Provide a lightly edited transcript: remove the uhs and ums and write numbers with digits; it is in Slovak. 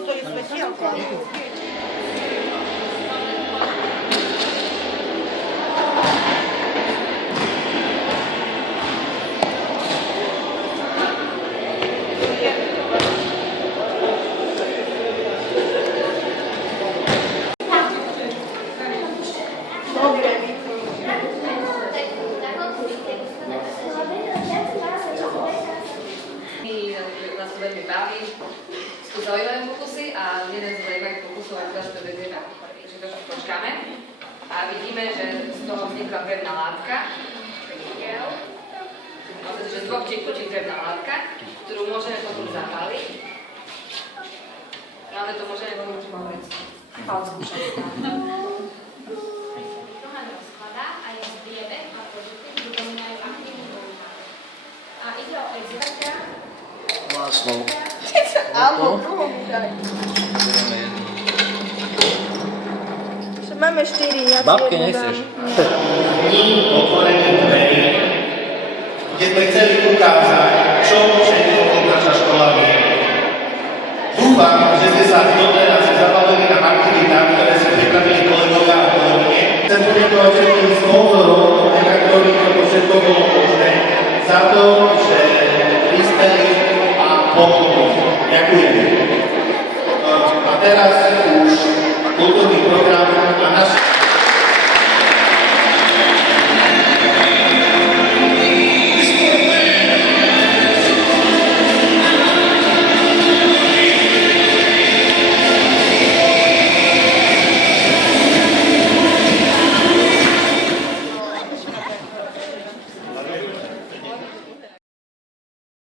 toto je svetielko. Nás to veľmi baví, sú zaujímavé pokusy a jeden z zaujímavých pokusov aj teraz to vedeme, takže trošku počkáme a vidíme, že z toho vznikla pevná látka, že z dvoch tekutín pevná látka, ktorú môžeme potom zapáliť. Práve to môžeme potom hovoriť. Chváľ skúšať. Rozkladá a je zbiebe a produkty pripomínajú aktívny používanie. A ide o exercia. Vlastnou. Áno, druhom daj. Máme 4, ja Babke nechceš. Dní otvorených dverí, kde sme chceli ukázať, čo všetko naša škola vie. Dúfam, že ste sa doteraz